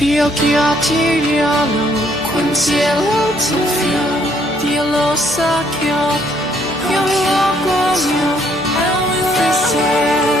Frio che attiriamo, quando cielo ti fio, Dio lo sa che io lo guagno, e se